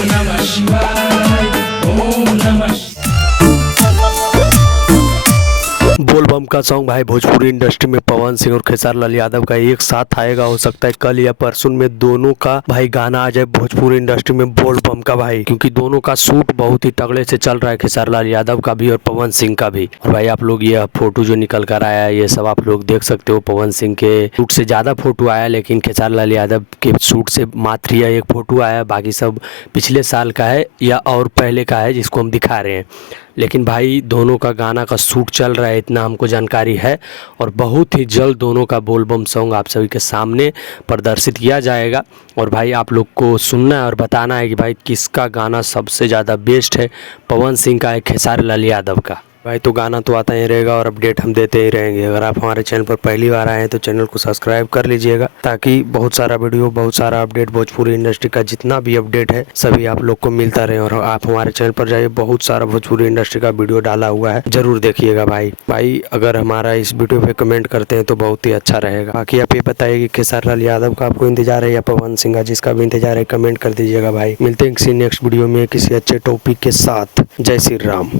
नमः शिवाय, ओम नमः। बोलबम का सॉन्ग भाई भोजपुरी इंडस्ट्री में पवन सिंह और खेसारी लाल यादव का एक साथ आएगा। हो सकता है कल या परसों में दोनों का भाई गाना आ जाए भोजपुरी इंडस्ट्री में बोलबम का भाई, क्योंकि दोनों का शूट बहुत ही तगड़े से चल रहा है, खेसारी लाल यादव का भी और पवन सिंह का भी। और भाई आप लोग ये फोटो जो निकल कर आया है ये सब आप लोग देख सकते हो। पवन सिंह के शूट से ज़्यादा फोटो आया, लेकिन खेसारी लाल यादव के शूट से मात्र यह एक फोटो आया, बाकी सब पिछले साल का है या और पहले का है जिसको हम दिखा रहे हैं। लेकिन भाई दोनों का गाना का शूट चल रहा है, इतना हमको जानकारी है। और बहुत ही जल्द दोनों का बोलबम सॉन्ग आप सभी के सामने प्रदर्शित किया जाएगा। और भाई आप लोग को सुनना है और बताना है कि भाई किसका गाना सबसे ज़्यादा बेस्ट है, पवन सिंह का है खेसारी लाल यादव का। भाई तो गाना तो आता ही रहेगा और अपडेट हम देते ही रहेंगे। अगर आप हमारे चैनल पर पहली बार आए हैं तो चैनल को सब्सक्राइब कर लीजिएगा, ताकि बहुत सारा वीडियो, बहुत सारा अपडेट, भोजपुरी इंडस्ट्री का जितना भी अपडेट है सभी आप लोग को मिलता रहे। और आप हमारे चैनल पर जाइए, बहुत सारा भोजपुरी इंडस्ट्री का वीडियो डाला हुआ है, जरूर देखिएगा भाई अगर हमारा इस वीडियो पे कमेंट करते हैं तो बहुत ही अच्छा रहेगा। बाकी आप ये बताइए कि खेसारी लाल यादव का आपको इंतजार है या पवन सिंह का, जिसका भी इंतजार है कमेंट कर दीजिएगा भाई। मिलते हैं किसी नेक्स्ट वीडियो में किसी अच्छे टॉपिक के साथ। जय श्री राम।